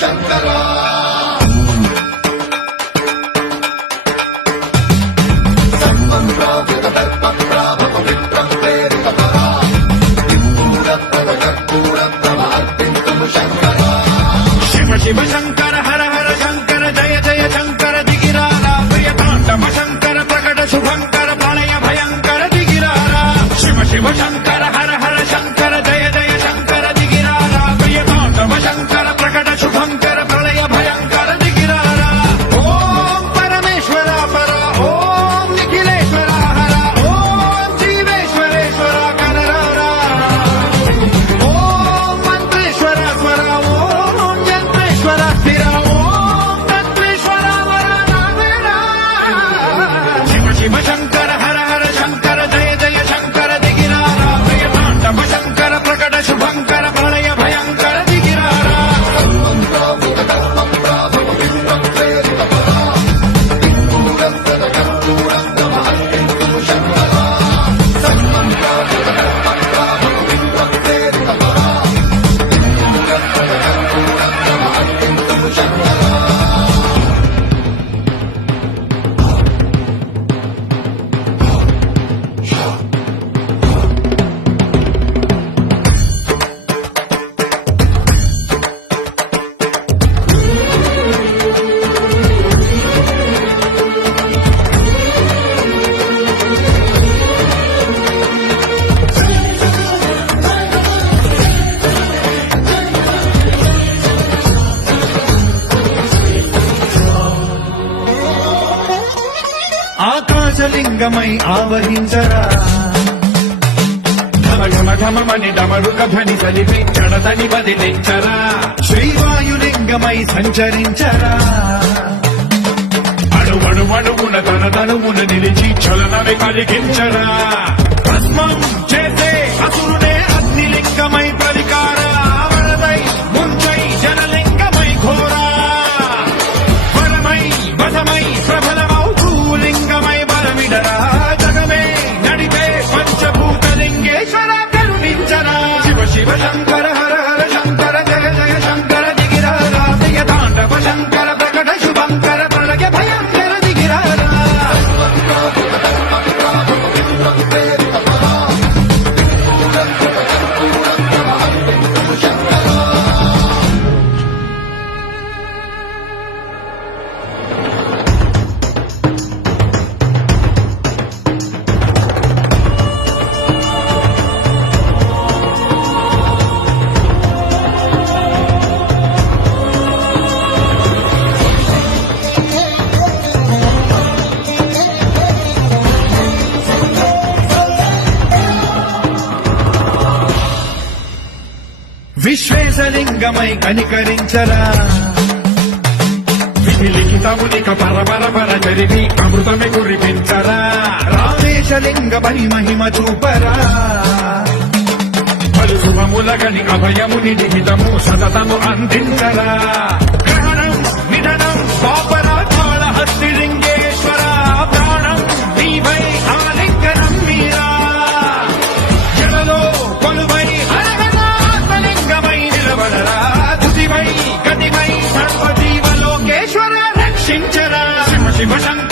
శంకరా శివ శంకర హర హర శంకర జయ జయ శంకర దిగిరారా ప్రియతాండవ శంకర ప్రకట శుభంకర ప్రళయ భయంకర దిగిరారా శివ శివ శంకర హర హర శంకర జయ జయ శంకర దిగిరారా ప్రియతాండవ శంకర ప్రకట శుభంకర ప్రళయ భయంకర దిగిరారా ఓం పరమేశ్వర పర ఓం నిఖిలేశ్వర హర ఓం జీవేశ్వరేశ్వర కనరారా ఓం మంత్రేశ్వర స్వర ఓం యంత్రేశ్వర స్థిర ఓం తంత్రేశ్వర వరనామేరా శివ శివ శంకర హర హర శంకర జయ జయ శంకర దిగిరారా ప్రియతాండవ శంకర ప్రకట శుభంకర ప్రళయ భయంకర దిగిరారా ఆకాశలింగమై ఆవహించరా ఘమ ఘమ ఘమమని డమరుక ధ్వని సలిపి జడదని వదిలించరా శ్రీవాయులింగమై సంచరించరా అణువణువున తన తనువున నిలిచి చలనమే కలిగించరా భస్మం చేసే అసురునే అగ్నిలింగమై పరికారా వరదై ముంచై జనలింగమై ఘోరా వరమై వధమై ప్రబలమౌ భూలింగమై బలమిడరా జగమే నడిపే పంచభూతలింగేశ్వర కరుణించరా శివ శివ శంకర హర హర శంకర జయ జయ శంకర దిగిరారా ప్రియతాండవ శంకర ప్రకట శుభంకర ప్రళయ భయంకర దిగిరారా విశ్వేశలింగమై కనికరించరా విధి లిఖితమునిక పరపర జరిగి అమృతమే కురిపించరా రామేశలింగమై మహిమ చూపరా పలు శుభములగని అభయముని నిహితము సతతము అందించరా గ్రహణం నిధనం పాపరా కాళహస్తి లింగేశ్వర ప్రాణం నీవై ఆలింగనం మీరా జలలో కొలువై హరహరాత్మలింగమై నిలబడరా తుదివై గతివై సర్వజీవలోకేశ్వర రక్షించరా శివ శివ శంకర